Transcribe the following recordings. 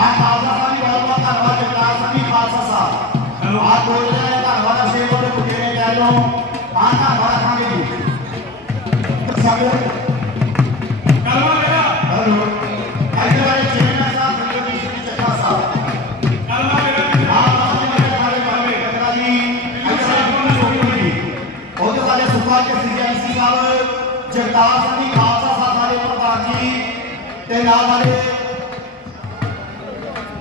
آ جگتار سا بھی سا سارے پردھان جی۔ تے نال والے۔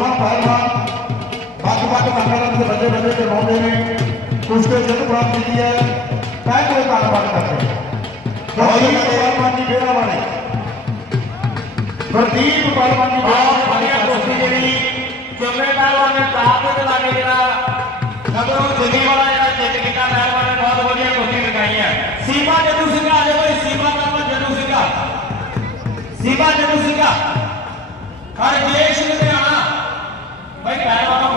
سلمان بھائی بات باقی باقی ماتا سے بجے بجے کے موقع میں کچھ کے جد پراپت کی ہے پہن کو کاروبار کرتے ہیں پروانی بیڑا والے پردیپ پروانی بہت بڑھیا دوستی جی چمڑے پہلوان نے کہا تو لگے جڑا نگر دلی والا جڑا جیت کیتا پہلوان نے بہت بڑھیا دوستی لگائی ہے سیما جدو سنگا آجے کوئی سیما کرنا جدو سکا سیما جدو سنگا ہر دیش میں Thank you.